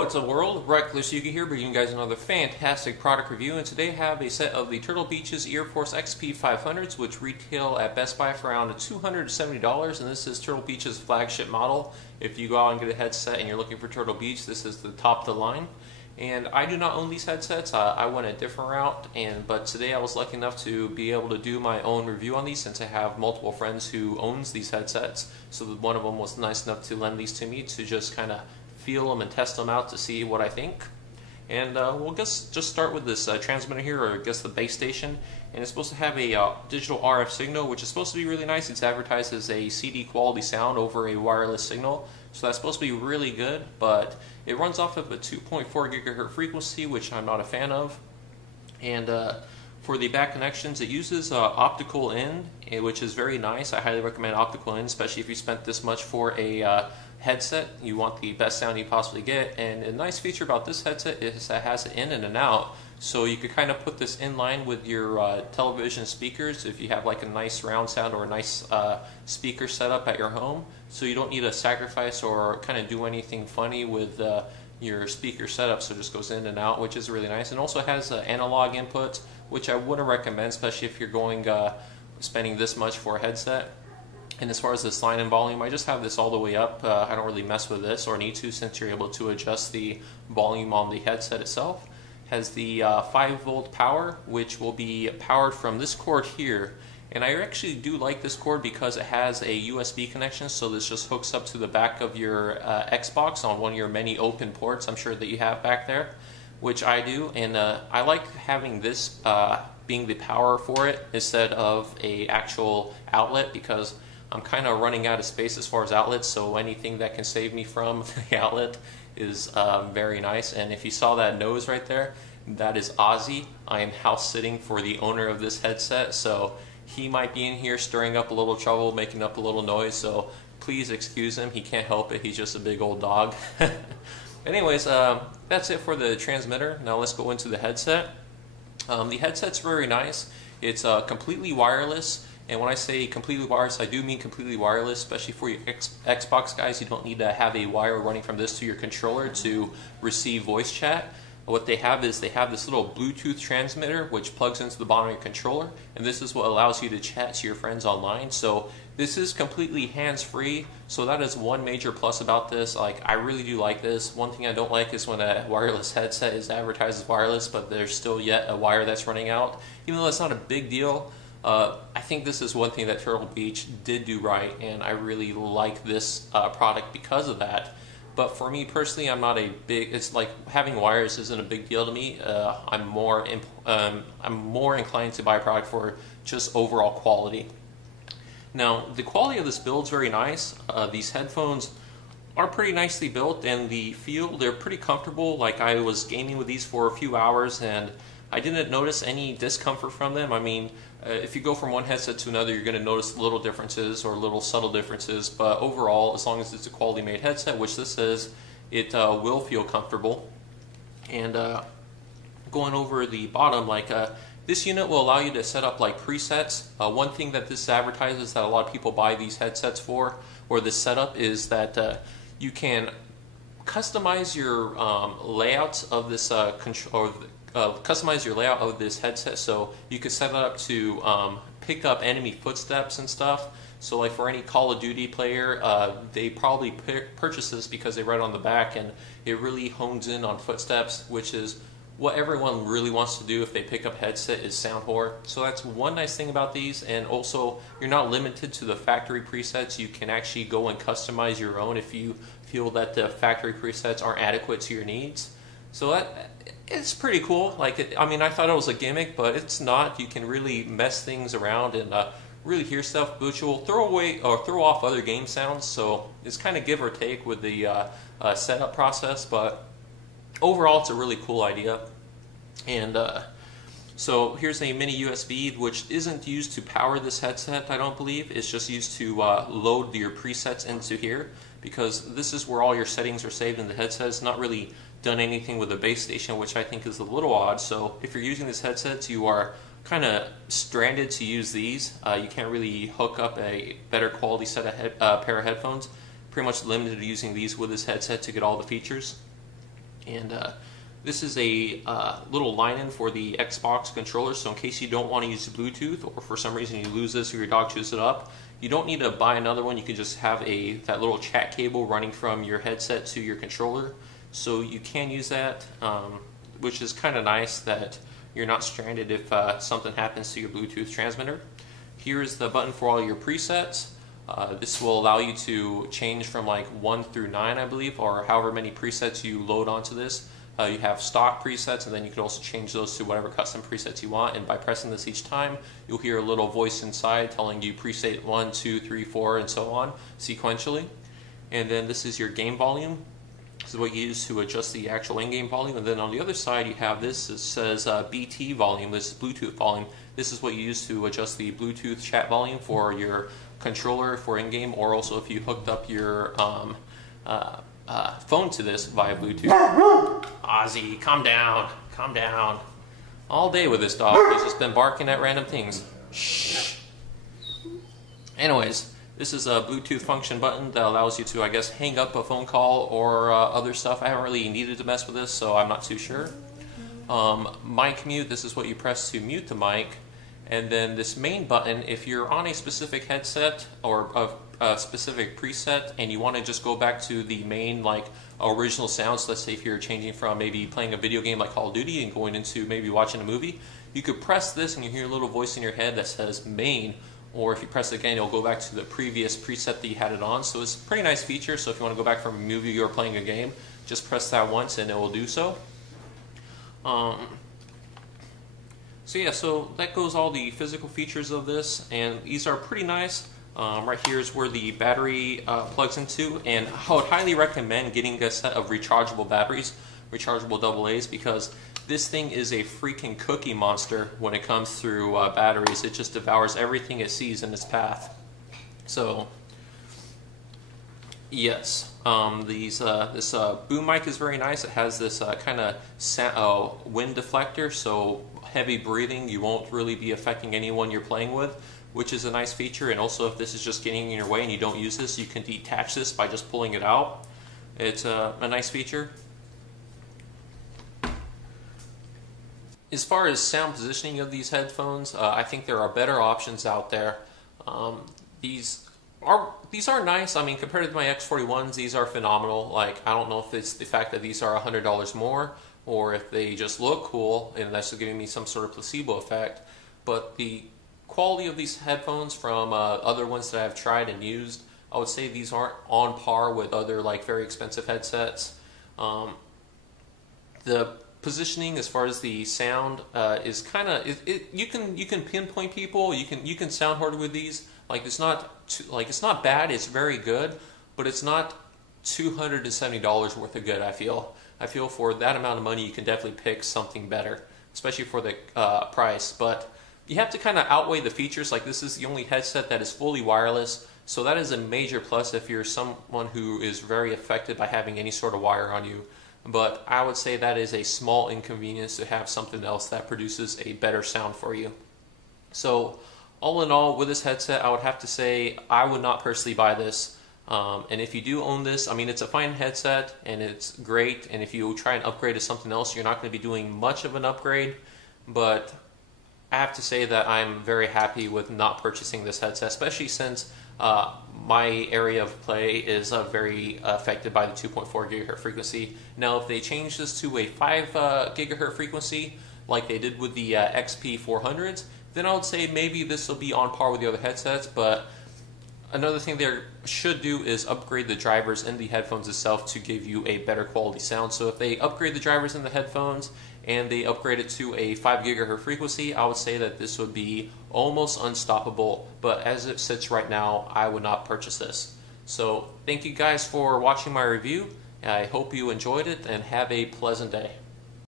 What's up world, Reckless Yugi here, bringing you guys another fantastic product review, and today I have a set of the Turtle Beach's Earforce XP500s, which retail at Best Buy for around $270, and this is Turtle Beach's flagship model. If you go out and get a headset and you're looking for Turtle Beach, this is the top of the line. And I do not own these headsets. I went a different route, but today I was lucky enough to be able to do my own review on these since I have multiple friends who owns these headsets. So one of them was nice enough to lend these to me to just kind of feel them and test them out to see what I think. And we'll just start with this transmitter here, or I guess the base station. And it's supposed to have a digital RF signal, which is supposed to be really nice. It's advertised as a CD quality sound over a wireless signal. So that's supposed to be really good, but it runs off of a 2.4 gigahertz frequency, which I'm not a fan of. And for the back connections, it uses optical in, which is very nice. I highly recommend optical in, especially if you spent this much for a headset. You want the best sound you possibly get. And a nice feature about this headset is that it has an in and an out, so you could kind of put this in line with your television speakers if you have like a nice surround sound or a nice speaker setup at your home. So you don't need to sacrifice or kind of do anything funny with your speaker setup, so it just goes in and out, which is really nice. And also has analog inputs, which I wouldn't recommend, especially if you're going spending this much for a headset. And as far as this line and volume, I just have this all the way up. I don't really mess with this or need to, since you're able to adjust the volume on the headset itself. Has the 5-volt power, which will be powered from this cord here. And I actually do like this cord because it has a USB connection, so this just hooks up to the back of your Xbox on one of your many open ports I'm sure that you have back there, which I do. And I like having this being the power for it instead of a actual outlet, because I'm kind of running out of space as far as outlets, so anything that can save me from the outlet is very nice. And if you saw that nose right there, that is Ozzy. I am house sitting for the owner of this headset, so he might be in here stirring up a little trouble, making up a little noise, so please excuse him. He can't help it. He's just a big old dog. Anyways, that's it for the transmitter. Now let's go into the headset. The headset's very nice. It's completely wireless. And when I say completely wireless, I do mean completely wireless, especially for your Xbox guys. You don't need to have a wire running from this to your controller to receive voice chat. What they have is they have this little Bluetooth transmitter which plugs into the bottom of your controller, and this is what allows you to chat to your friends online. So this is completely hands-free, so that is one major plus about this. Like, I really do like this. One thing I don't like is when a wireless headset is advertised as wireless, but there's still yet a wire that's running out. Even though it's not a big deal, I think this is one thing that Turtle Beach did do right, and I really like this product because of that. But for me personally, I'm not a big, it's like having wires isn't a big deal to me. I'm more inclined to buy a product for just overall quality. Now, the quality of this build is very nice. These headphones are pretty nicely built, and the feel, they're pretty comfortable. Like, I was gaming with these for a few hours and I didn't notice any discomfort from them. I mean, if you go from one headset to another, you're going to notice little differences or little subtle differences, but overall, as long as it's a quality made headset, which this is, it will feel comfortable. And going over the bottom, like this unit will allow you to set up like presets. One thing that this advertises that a lot of people buy these headsets for, or this setup, is that you can customize your layouts of this customize your layout of this headset, so you could set it up to pick up enemy footsteps and stuff. So like for any Call of Duty player, they probably purchase this because they write on the back, and it really hones in on footsteps, which is what everyone really wants to do if they pick up headset, is sound horror. So that's one nice thing about these. And also, you're not limited to the factory presets. You can actually go and customize your own if you feel that the factory presets aren't adequate to your needs. So it's pretty cool. Like, I mean, I thought it was a gimmick, but it's not. You can really mess things around and really hear stuff, which will throw away or throw off other game sounds. So it's kind of give or take with the setup process, but overall, it's a really cool idea. And so here's a mini USB, which isn't used to power this headset, I don't believe. It's just used to load your presets into here, because this is where all your settings are saved in the headset. It's not really done anything with the base station, which I think is a little odd. So if you're using this headset, you are kind of stranded to use these. You can't really hook up a better quality set of pair of headphones. Pretty much limited to using these with this headset to get all the features. And this is a little line-in for the Xbox controller, so in case you don't want to use Bluetooth, or for some reason you lose this or your dog chews it up, you don't need to buy another one. You can just have that little chat cable running from your headset to your controller, so you can use that, which is kind of nice that you're not stranded if something happens to your Bluetooth transmitter. Here's the button for all your presets. This will allow you to change from like 1 through 9, I believe, or however many presets you load onto this. You have stock presets, and then you can also change those to whatever custom presets you want. And by pressing this each time, you'll hear a little voice inside telling you preset 1, 2, 3, 4, and so on sequentially. And then this is your game volume. This is what you use to adjust the actual in-game volume. And then on the other side, you have this. It says BT volume. This is Bluetooth volume. This is what you use to adjust the Bluetooth chat volume for your controller for in-game, or also if you hooked up your phone to this via Bluetooth. Ozzy, calm down, calm down. All day with this dog. He's just been barking at random things. Shh. Anyways, this is a Bluetooth function button that allows you to, I guess, hang up a phone call or other stuff. I haven't really needed to mess with this, so I'm not too sure. Mic mute, this is what you press to mute the mic. And then this main button, if you're on a specific headset or a specific preset and you want to just go back to the main like original sounds, let's say if you're changing from maybe playing a video game like Call of Duty and going into maybe watching a movie, you could press this and you hear a little voice in your head that says main, or if you press it again, it'll go back to the previous preset that you had it on. So it's a pretty nice feature. So if you want to go back from a movie or playing a game, just press that once and it will do so. So yeah, so that goes all the physical features of this, and these are pretty nice. Right here is where the battery plugs into, and I would highly recommend getting a set of rechargeable batteries, rechargeable AA's, because this thing is a freaking cookie monster when it comes through batteries. It just devours everything it sees in its path. So yes, this boom mic is very nice. It has this kind of wind deflector, so heavy breathing, you won't really be affecting anyone you're playing with, which is a nice feature. And also, if this is just getting in your way and you don't use this, you can detach this by just pulling it out. It's a nice feature. As far as sound positioning of these headphones, I think there are better options out there. These are nice. I mean, compared to my X41s, these are phenomenal. Like, I don't know if it's the fact that these are $100 more, or if they just look cool and that's just giving me some sort of placebo effect. But the quality of these headphones from other ones that I've tried and used, I would say these aren't on par with other like very expensive headsets. The positioning as far as the sound is kind of you can pinpoint people. You can sound hard with these. Like it's not bad. It's very good, but it's not $270 worth of good. I feel for that amount of money you can definitely pick something better, especially for the price. But you have to kind of outweigh the features. Like this is the only headset that is fully wireless, so that is a major plus if you're someone who is very affected by having any sort of wire on you. But I would say that is a small inconvenience to have something else that produces a better sound for you. So all in all, with this headset, I would have to say I would not personally buy this. And if you do own this, I mean, it's a fine headset and it's great. And if you try and upgrade to something else, you're not going to be doing much of an upgrade. But I have to say that I'm very happy with not purchasing this headset, especially since my area of play is very affected by the 2.4 gigahertz frequency. Now, if they change this to a 5 gigahertz frequency, like they did with the XP500s, then I would say maybe this will be on par with the other headsets. But another thing they should do is upgrade the drivers in the headphones itself to give you a better quality sound. So if they upgrade the drivers in the headphones and they upgrade it to a 5 gigahertz frequency, I would say that this would be almost unstoppable. But as it sits right now, I would not purchase this. So thank you guys for watching my review. I hope you enjoyed it and have a pleasant day.